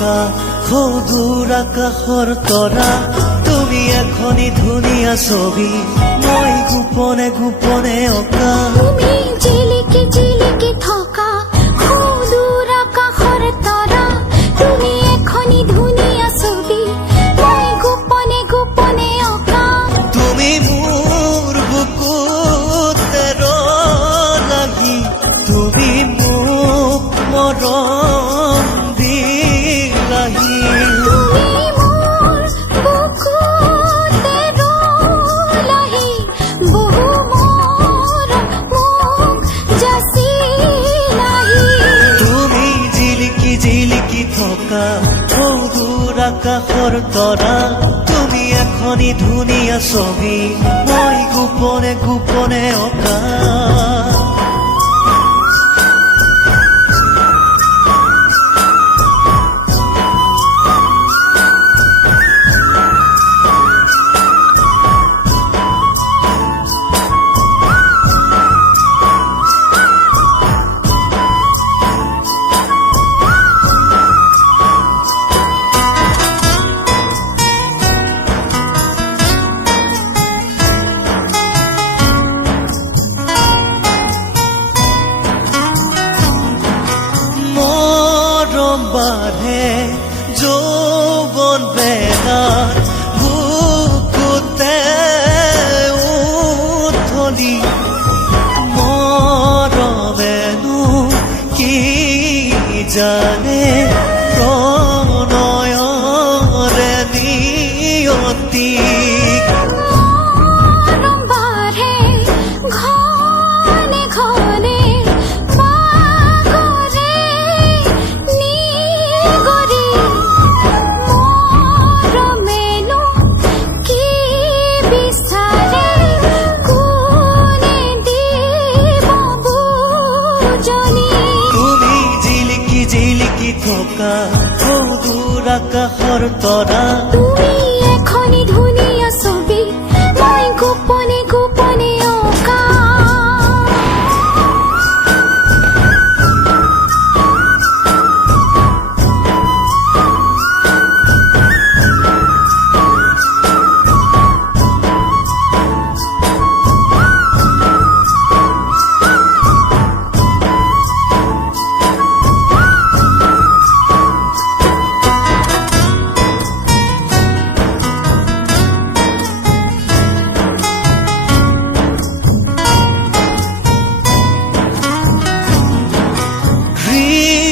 থকা সৌদূৰ আকাশৰ তৰা তুমি এখনি ধুনীয়া ছবি মই গোপনে গোপনে অঁকা তুমি জিলিকি জিলিকি থকা সৌদূৰ আকাশৰ তৰা তুমি এখনি ধুনীয়া ছবি মই গোপনে গোপনে অঁকা তুমি মোৰ বুকুতে লাগি তুমি মোক মৰম দিলাহি তুমি মোৰ বুকুতে ৰলাহি বহু মৰম মোক যাচিলাহি তুমি জিলিকি জিলিকি থকা সৌদূৰ আকাশৰ তৰা তুমি এখনি ধুনীয়া ছবি মই গোপনে গোপনে অঁকা বাঢ়ে যৌৱন বেগাত বুকুতে উঠলি মৰমেনো কি জানে প্ৰণয়ৰে নিয়তি মৰম বাঢ়ে ঘনে ঘনে পাগলে নিগৰি মৰমেনো কি বিচাৰে কোনে দিব বুজনি তুমি জিলিকি জিলিকি থকা সৌদূৰ আকাশৰ তৰা তুমি এখনি ধুনীয়া ছবি মই গোপনে গোপনে অঁকা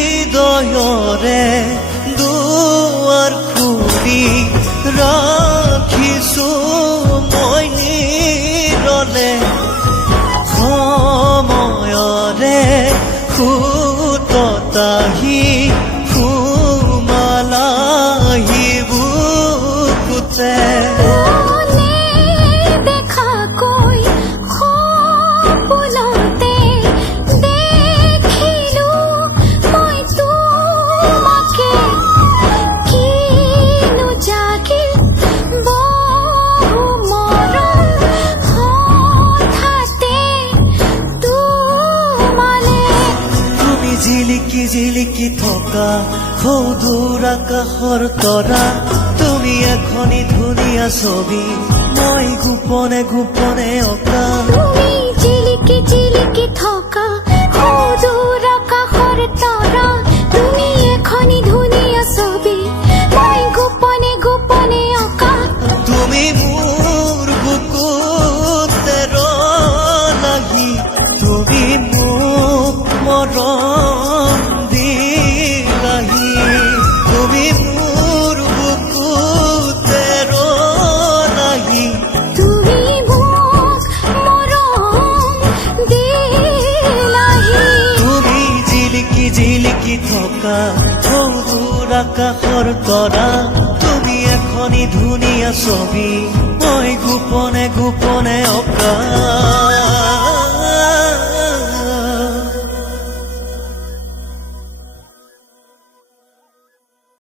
হৃদয়ৰে দুৱাৰ খুলি ৰাখিছো মই নিৰলে সময়ৰে সুততাহি সুমালাহি বুকুতে মনে দেখাকৈ সপোনতে দেখিলো মই তোমাকে কিনো জাগিল বহু মৰম হঠাতে তোমালে তুমি জিলিকি জিলিকি থকা সৌদূৰ আকাশৰ তৰা তুমি এখনি ধুনীয়া ছবি মই গোপনে গোপনে অঁকা তুমি জিলিকি জিলিকি থকা সৌদূৰ আকাশৰ তৰা তুমি এখনি ধুনীয়া ছবি মই গোপনে গোপনে অঁকা তুমি মোৰ বুকুতে লাগি তুমি মোক মৰম দিলাহি তুমি মোৰ বুকুতে লাগি তুমি মোক মৰম দিলাহি তুমি জিলিকি জিলিকি থকা সৌদূৰ আকাশৰ তৰা তুমি এখনি ধুনীয়া ছবি মই গোপনে গোপনে অঁকা